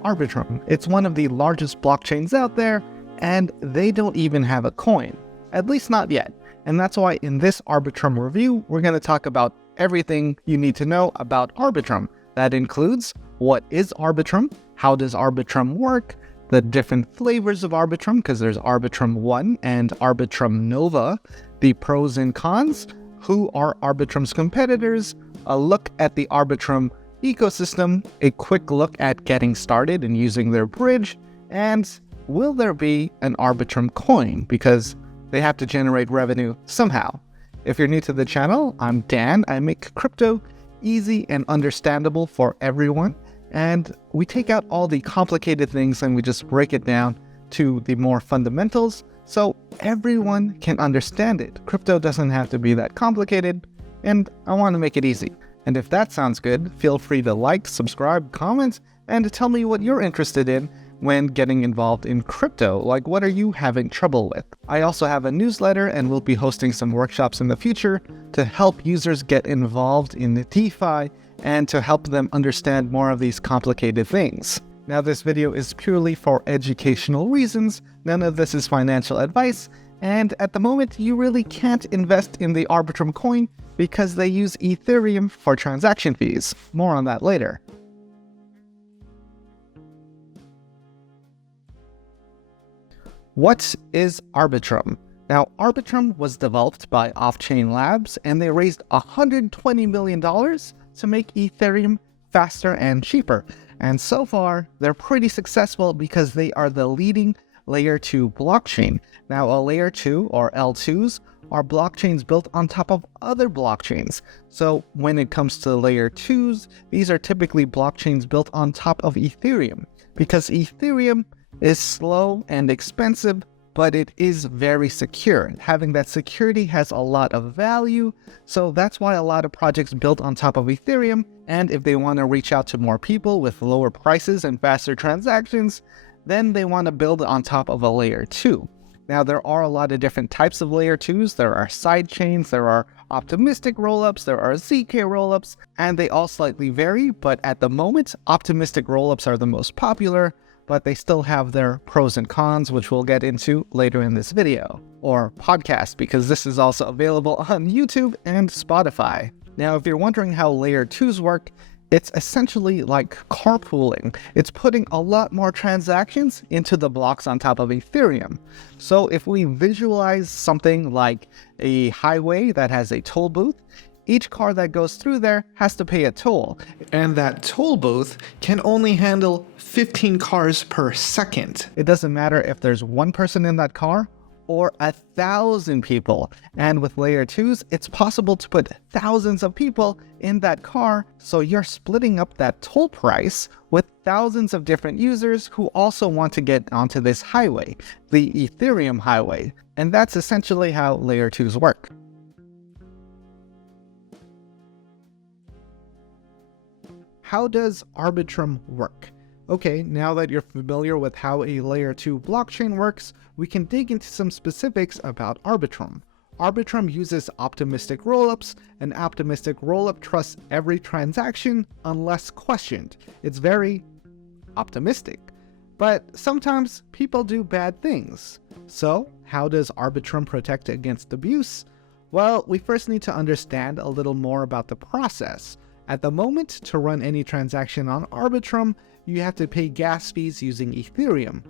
Arbitrum. It's one of the largest blockchains out there, and they don't even have a coin. At least not yet. And that's why in this Arbitrum review, we're going to talk about everything you need to know about Arbitrum. That includes what is Arbitrum, how does Arbitrum work, the different flavors of Arbitrum, because there's Arbitrum 1 and Arbitrum Nova, the pros and cons, who are Arbitrum's competitors, a look at the Arbitrum ecosystem, a quick look at getting started and using their bridge, and will there be an Arbitrum coin, because they have to generate revenue somehow. If you're new to the channel, I'm Dan. I make crypto easy and understandable for everyone, and we take out all the complicated things and we just break it down to the more fundamentals so everyone can understand it. Crypto doesn't have to be that complicated, and I want to make it easy. And if that sounds good, feel free to like, subscribe, comment, and tell me what you're interested in when getting involved in crypto. Like, what are you having trouble with? I also have a newsletter, and we'll be hosting some workshops in the future to help users get involved in DeFi and to help them understand more of these complicated things. Now, this video is purely for educational reasons. None of this is financial advice, and at the moment, you really can't invest in the Arbitrum coin because they use Ethereum for transaction fees. More on that later. What is Arbitrum? Now, Arbitrum was developed by Off-Chain Labs, and they raised $120 million to make Ethereum faster and cheaper. And so far, they're pretty successful because they are the leading Layer 2 blockchain. Now, a Layer 2 or L2s are blockchains built on top of other blockchains. So when it comes to Layer 2s, these are typically blockchains built on top of Ethereum, because Ethereum is slow and expensive, but it is very secure. Having that security has a lot of value, so that's why a lot of projects built on top of Ethereum, and if they want to reach out to more people with lower prices and faster transactions, then they want to build on top of a Layer 2. Now, there are a lot of different types of Layer 2s. There are side chains, there are optimistic rollups, there are ZK rollups, and they all slightly vary, but at the moment, optimistic rollups are the most popular, but they still have their pros and cons, which we'll get into later in this video, or podcast, because this is also available on YouTube and Spotify. Now, if you're wondering how Layer 2s work, it's essentially like carpooling. It's putting a lot more transactions into the blocks on top of Ethereum. So if we visualize something like a highway that has a toll booth, each car that goes through there has to pay a toll. And that toll booth can only handle 15 cars per second. It doesn't matter if there's one person in that car or 1,000 people. And with Layer 2s, it's possible to put thousands of people in that car, so you're splitting up that toll price with thousands of different users who also want to get onto this highway, the Ethereum highway. And that's essentially how Layer 2s work. How does Arbitrum work? Okay, now that you're familiar with how a Layer 2 blockchain works, we can dig into some specifics about Arbitrum. Arbitrum uses optimistic rollups. An optimistic rollup trusts every transaction unless questioned. It's very optimistic. But sometimes people do bad things. So, how does Arbitrum protect against abuse? Well, we first need to understand a little more about the process. At the moment, to run any transaction on Arbitrum, you have to pay gas fees using Ethereum.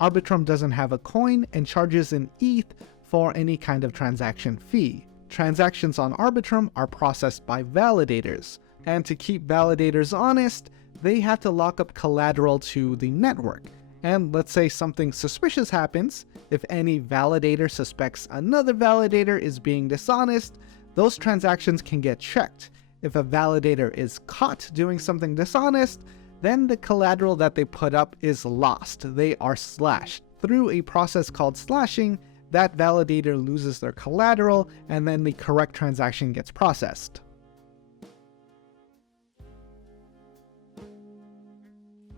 Arbitrum doesn't have a coin and charges an ETH for any kind of transaction fee. Transactions on Arbitrum are processed by validators, and to keep validators honest, they have to lock up collateral to the network. And let's say something suspicious happens, if any validator suspects another validator is being dishonest, those transactions can get checked. If a validator is caught doing something dishonest, then the collateral that they put up is lost. They are slashed. Through a process called slashing, that validator loses their collateral, and then the correct transaction gets processed.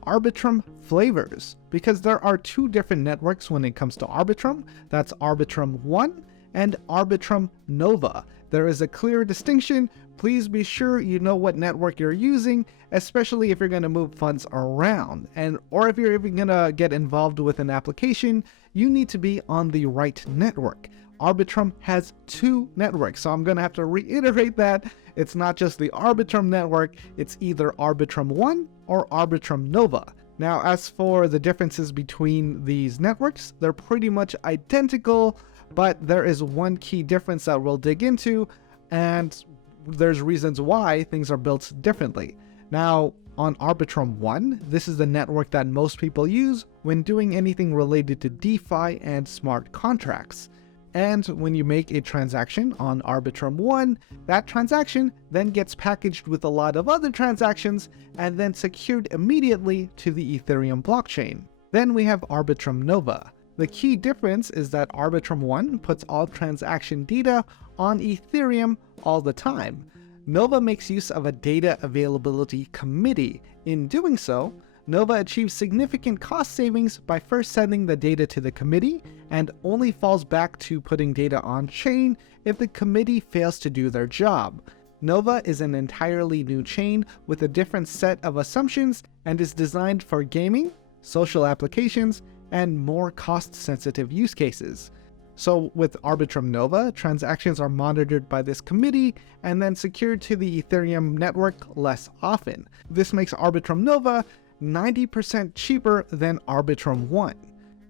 Arbitrum flavors, because there are two different networks when it comes to Arbitrum. That's Arbitrum 1 and Arbitrum Nova. There is a clear distinction please be sure you know what network you're using, especially if you're going to move funds around, or if you're even going to get involved with an application, you need to be on the right network. Arbitrum has 2 networks, so I'm going to have to reiterate that. It's not just the Arbitrum network, it's either Arbitrum 1 or Arbitrum Nova. Now, as for the differences between these networks, they're pretty much identical, but there is one key difference that we'll dig into, and there's reasons why things are built differently. Now, on Arbitrum 1, this is the network that most people use when doing anything related to DeFi and smart contracts. And when you make a transaction on Arbitrum 1, that transaction then gets packaged with a lot of other transactions and then secured immediately to the Ethereum blockchain. Then we have Arbitrum Nova. The key difference is that Arbitrum 1 puts all transaction data on Ethereum all the time. Nova makes use of a data availability committee. In doing so, Nova achieves significant cost savings by first sending the data to the committee and only falls back to putting data on chain if the committee fails to do their job. Nova is an entirely new chain with a different set of assumptions and is designed for gaming, social applications, and more cost-sensitive use cases. So with Arbitrum Nova, transactions are monitored by this committee and then secured to the Ethereum network less often. This makes Arbitrum Nova 90% cheaper than Arbitrum 1.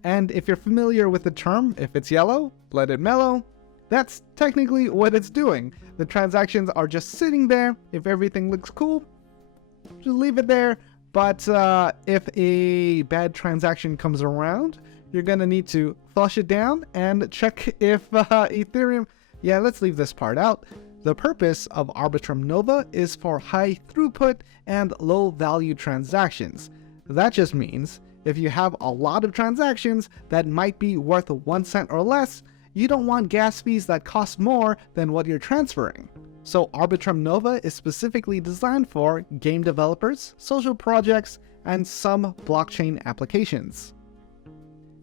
And if you're familiar with the term, if it's yellow, let it mellow, that's technically what it's doing. The transactions are just sitting there. If everything looks cool, just leave it there. But if a bad transaction comes around, you're going to need to flush it down and check if Ethereum... Yeah, let's leave this part out. The purpose of Arbitrum Nova is for high throughput and low value transactions. That just means if you have a lot of transactions that might be worth 1 cent or less, you don't want gas fees that cost more than what you're transferring. So Arbitrum Nova is specifically designed for game developers, social projects, and some blockchain applications.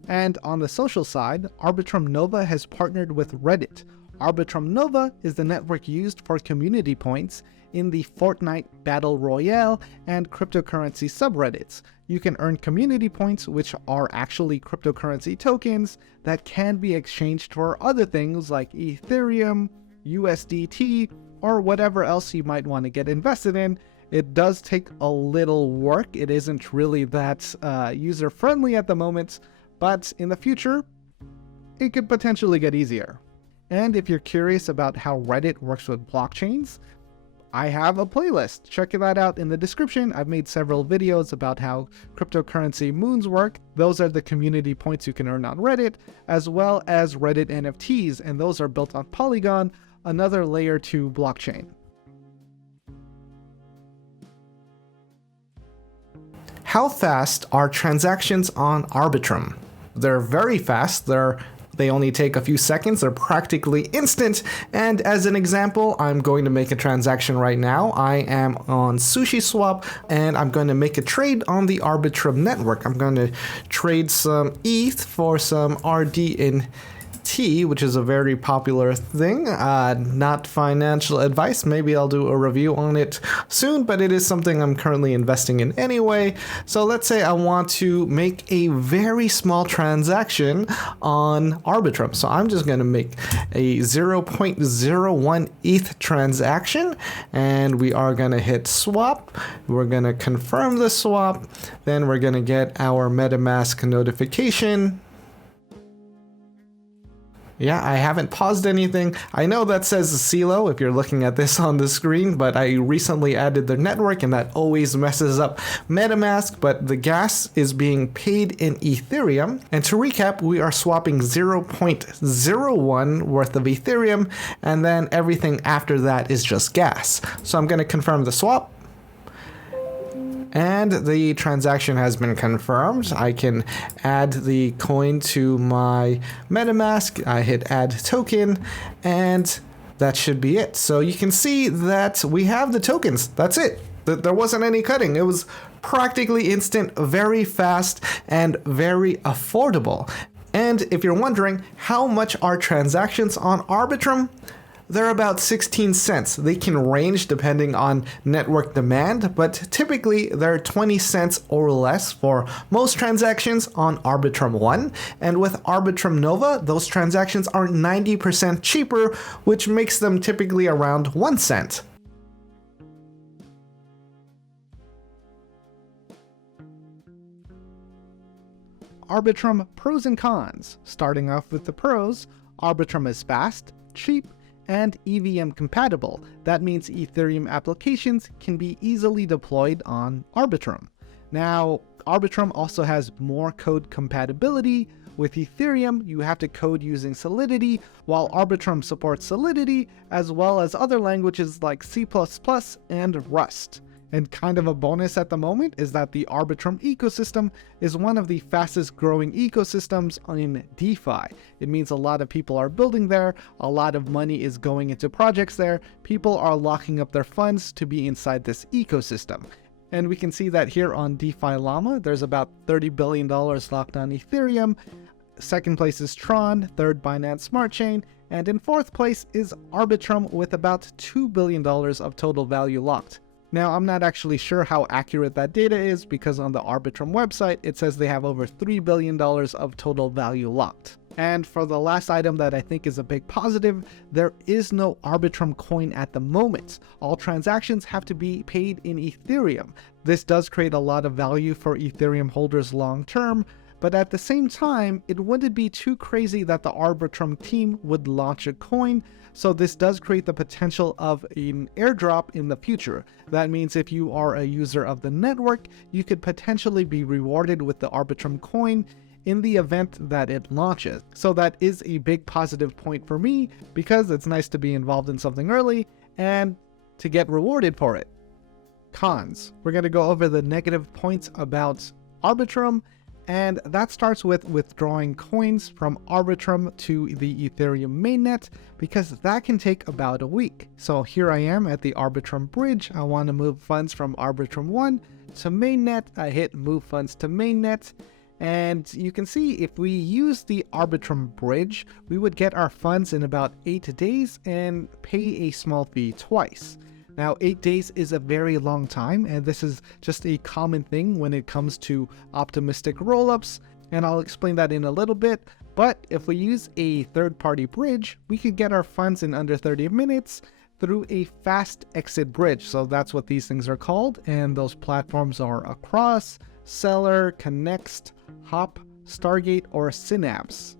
And on the social side, Arbitrum Nova has partnered with Reddit. Arbitrum Nova is the network used for community points in the Fortnite Battle Royale and cryptocurrency subreddits. You can earn community points, which are actually cryptocurrency tokens that can be exchanged for other things like Ethereum, USDT, or whatever else you might want to get invested in. It does take a little work. It isn't really that user-friendly at the moment, but in the future, it could potentially get easier. And if you're curious about how Reddit works with blockchains, I have a playlist. Check that out in the description. I've made several videos about how cryptocurrency moons work. Those are the community points you can earn on Reddit, as well as Reddit NFTs, and those are built on Polygon, another layer 2 blockchain. How fast are transactions on Arbitrum? They're very fast. They only take a few seconds. They're practically instant. And as an example, I'm going to make a transaction right now. I am on SushiSwap and I'm going to make a trade on the Arbitrum network. I'm going to trade some ETH for some RDNT, which is a very popular thing. Not financial advice. Maybe I'll do a review on it soon, but it is something I'm currently investing in anyway. So let's say I want to make a very small transaction on Arbitrum. So I'm just going to make a 0.01 ETH transaction, and we are going to hit swap. We're going to confirm the swap. Then we're going to get our MetaMask notification. Yeah, I haven't paused anything. I know that says CeeLo if you're looking at this on the screen, but I recently added the network and that always messes up MetaMask, but the gas is being paid in Ethereum. And to recap, we are swapping 0.01 worth of Ethereum, and then everything after that is just gas. So I'm going to confirm the swap. And the transaction has been confirmed. I can add the coin to my MetaMask. I hit add token, and that should be it. So you can see that we have the tokens. That's it. There wasn't any cutting. It was practically instant, very fast, and very affordable. And if you're wondering how much are transactions on Arbitrum, They're about 16 cents. They can range depending on network demand, but typically they're 20 cents or less for most transactions on Arbitrum 1, and with Arbitrum Nova, those transactions are 90% cheaper, which makes them typically around 1 cent. Arbitrum pros and cons. Starting off with the pros, Arbitrum is fast, cheap, and EVM compatible. That means Ethereum applications can be easily deployed on Arbitrum. Now, Arbitrum also has more code compatibility. With Ethereum, you have to code using Solidity, while Arbitrum supports Solidity, as well as other languages like C++ and Rust. And kind of a bonus at the moment is that the Arbitrum ecosystem is one of the fastest growing ecosystems in DeFi. It means a lot of people are building there, a lot of money is going into projects there, people are locking up their funds to be inside this ecosystem. And we can see that here on DeFi Llama, there's about $30 billion locked on Ethereum. Second place is Tron, third Binance Smart Chain, and in fourth place is Arbitrum with about $2 billion of total value locked. Now, I'm not actually sure how accurate that data is because on the Arbitrum website, it says they have over $3 billion of total value locked. And for the last item that I think is a big positive, there is no Arbitrum coin at the moment. All transactions have to be paid in Ethereum. This does create a lot of value for Ethereum holders long term, but at the same time, it wouldn't be too crazy that the Arbitrum team would launch a coin, so this does create the potential of an airdrop in the future. That means if you are a user of the network, you could potentially be rewarded with the Arbitrum coin in the event that it launches. So that is a big positive point for me because it's nice to be involved in something early and to get rewarded for it. Cons. We're going to go over the negative points about Arbitrum, and that starts with withdrawing coins from Arbitrum to the Ethereum mainnet, because that can take about a week. So here I am at the Arbitrum bridge. I want to move funds from Arbitrum 1 to mainnet. I hit move funds to mainnet, and you can see if we use the Arbitrum bridge, we would get our funds in about 8 days and pay a small fee twice. Now, 8 days is a very long time, and this is just a common thing when it comes to optimistic rollups, and I'll explain that in a little bit. But if we use a third-party bridge, we could get our funds in under 30 minutes through a fast exit bridge. So that's what these things are called, and those platforms are Across, Seller, Connext, Hop, Stargate, or Synapse.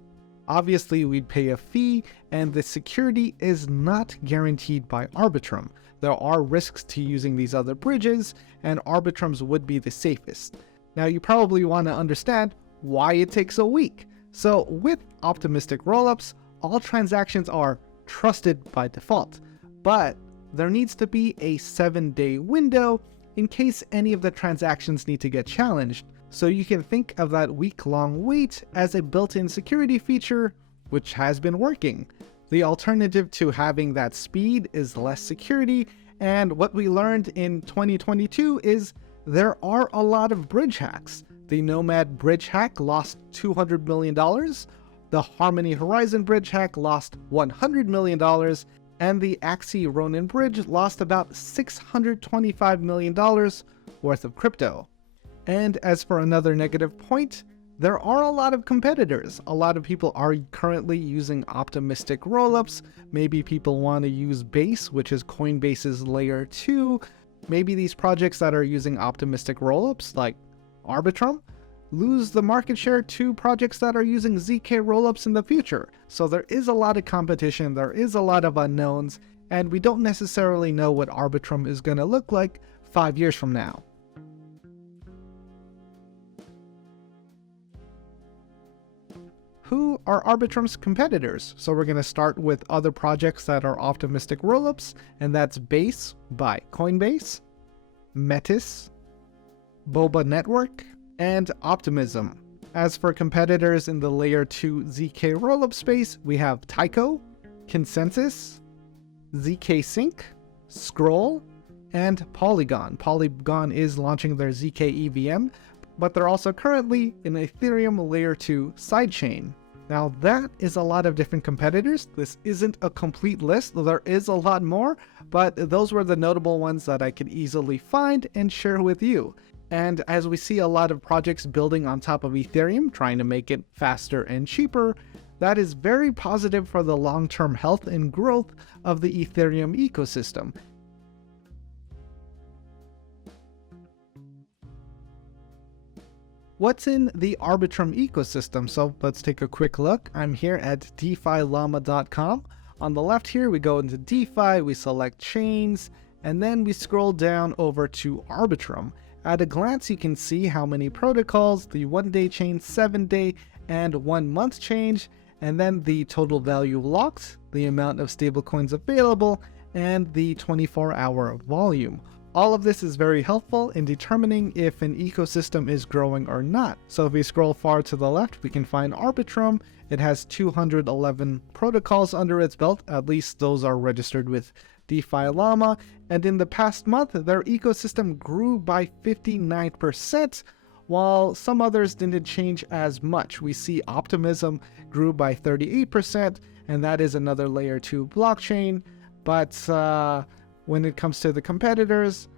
Obviously, we'd pay a fee, and the security is not guaranteed by Arbitrum. There are risks to using these other bridges, and Arbitrum's would be the safest. Now, you probably want to understand why it takes a week. So with optimistic rollups, all transactions are trusted by default, but there needs to be a 7-day window in case any of the transactions need to get challenged. So you can think of that week-long wait as a built-in security feature, which has been working. The alternative to having that speed is less security, and what we learned in 2022 is there are a lot of bridge hacks. The Nomad bridge hack lost $200 million, the Harmony Horizon bridge hack lost $100 million, and the Axie Ronin bridge lost about $625 million worth of crypto. And as for another negative point, there are a lot of competitors. A lot of people are currently using optimistic rollups. Maybe people want to use Base, which is Coinbase's layer 2. Maybe these projects that are using optimistic rollups, like Arbitrum, lose the market share to projects that are using ZK rollups in the future. So there is a lot of competition, there is a lot of unknowns, and we don't necessarily know what Arbitrum is going to look like 5 years from now. Who are Arbitrum's competitors? So we're going to start with other projects that are optimistic rollups, and that's Base by Coinbase, Metis, Boba Network, and Optimism. As for competitors in the layer 2 ZK rollup space, we have Tyco, Consensus, ZK Sync, Scroll, and Polygon. Polygon is launching their ZK EVM, but they're also currently an Ethereum layer 2 sidechain. Now that is a lot of different competitors. This isn't a complete list, there is a lot more, but those were the notable ones that I could easily find and share with you. And as we see a lot of projects building on top of Ethereum, trying to make it faster and cheaper, that is very positive for the long-term health and growth of the Ethereum ecosystem. What's in the Arbitrum ecosystem? So let's take a quick look. I'm here at DeFiLlama.com. On the left here, we go into DeFi, we select chains, and then we scroll down over to Arbitrum. At a glance, you can see how many protocols, the 1-day chain, 7-day, and 1-month change, and then the total value locked, the amount of stablecoins available, and the 24-hour volume. All of this is very helpful in determining if an ecosystem is growing or not. So if we scroll far to the left, we can find Arbitrum. It has 211 protocols under its belt, at least those are registered with DeFi Llama. And in the past month, their ecosystem grew by 59%, while some others didn't change as much. We see Optimism grew by 38%, and that is another layer 2 blockchain. But when it comes to the competitors,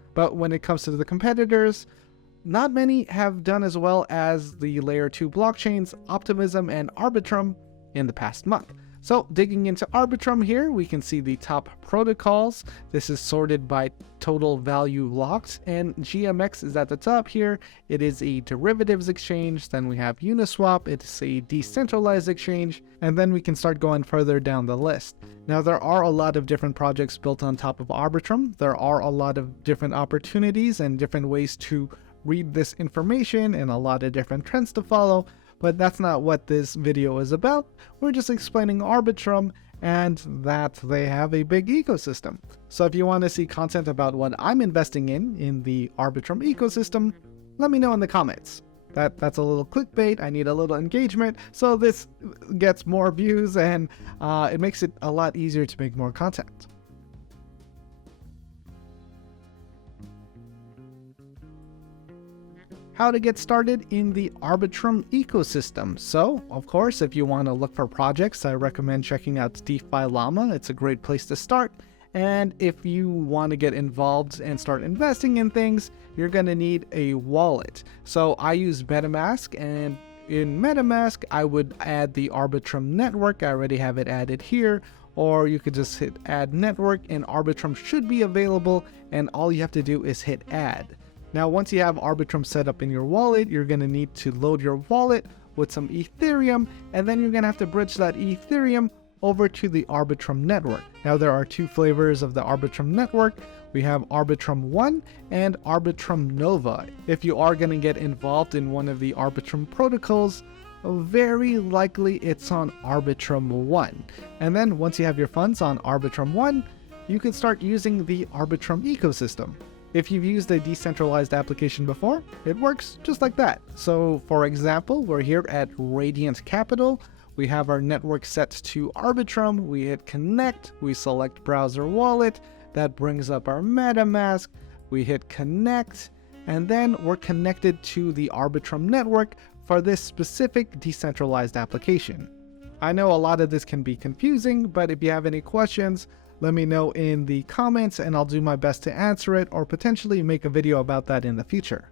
not many have done as well as the layer 2 blockchains, Optimism and Arbitrum, in the past month. So digging into Arbitrum here, we can see the top protocols. This is sorted by total value locked, and GMX is at the top here. It is a derivatives exchange. Then we have Uniswap. It's a decentralized exchange, and then we can start going further down the list. Now there are a lot of different projects built on top of Arbitrum. There are a lot of different opportunities and different ways to read this information and a lot of different trends to follow. But that's not what this video is about. We're just explaining Arbitrum and that they have a big ecosystem. So if you want to see content about what I'm investing in the Arbitrum ecosystem, let me know in the comments. That's a little clickbait. I need a little engagement, so this gets more views and it makes it a lot easier to make more content. How to get started in the Arbitrum ecosystem. So, of course, if you want to look for projects, I recommend checking out DeFi Llama. It's a great place to start. And if you want to get involved and start investing in things, you're going to need a wallet. So I use MetaMask, and in MetaMask, I would add the Arbitrum network. I already have it added here. Or you could just hit add network, and Arbitrum should be available, and all you have to do is hit add. Now, once you have Arbitrum set up in your wallet, you're going to need to load your wallet with some Ethereum, and then you're going to have to bridge that Ethereum over to the Arbitrum network. Now, there are two flavors of the Arbitrum network. We have Arbitrum 1 and Arbitrum Nova. If you are going to get involved in one of the Arbitrum protocols, very likely it's on Arbitrum 1. And then once you have your funds on Arbitrum 1, you can start using the Arbitrum ecosystem. If you've used a decentralized application before, it works just like that. So for example, we're here at Radiant Capital. We have our network set to Arbitrum. We hit connect, we select browser wallet. That brings up our MetaMask. We hit connect, and then we're connected to the Arbitrum network for this specific decentralized application. I know a lot of this can be confusing, but if you have any questions, let me know in the comments and I'll do my best to answer it, or potentially make a video about that in the future.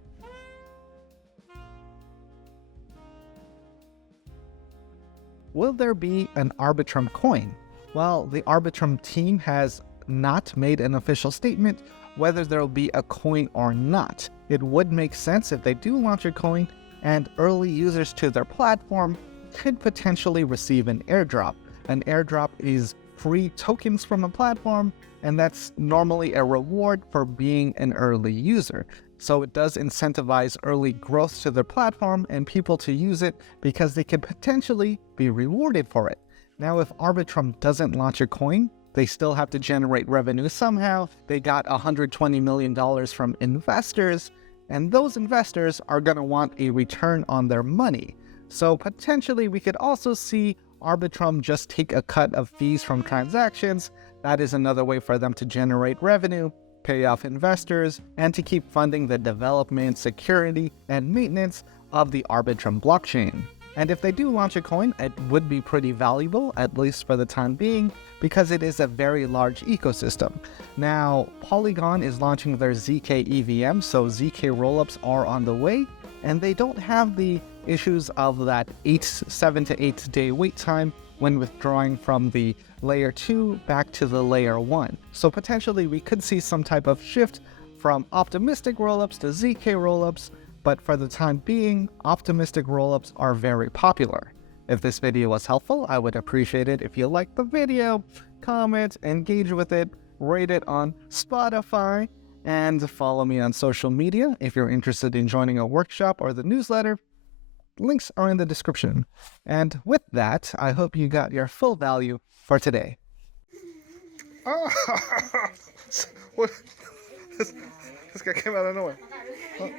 Will there be an Arbitrum coin? Well, the Arbitrum team has not made an official statement whether there will be a coin or not. It would make sense if they do launch a coin, and early users to their platform could potentially receive an airdrop. An airdrop is free tokens from a platform, and that's normally a reward for being an early user. So it does incentivize early growth to their platform and people to use it because they could potentially be rewarded for it. Now, if Arbitrum doesn't launch a coin, they still have to generate revenue somehow. They got $120 million from investors, and those investors are going to want a return on their money. So potentially we could also see Arbitrum just take a cut of fees from transactions. That is another way for them to generate revenue, pay off investors, and to keep funding the development, security, and maintenance of the Arbitrum blockchain. And if they do launch a coin, it would be pretty valuable, at least for the time being, because it is a very large ecosystem. Now, Polygon is launching their ZK EVM, so ZK rollups are on the way, and they don't have the issues of that 7 to 8 day wait time when withdrawing from the layer 2 back to the layer 1. So potentially we could see some type of shift from optimistic rollups to ZK rollups, but for the time being, optimistic rollups are very popular. If this video was helpful, I would appreciate it if you liked the video, comment, engage with it, rate it on Spotify, and follow me on social media if you're interested in joining a workshop or the newsletter. Links are in the description. And with that, I hope you got your full value for today. What? This guy came out of nowhere. Oh.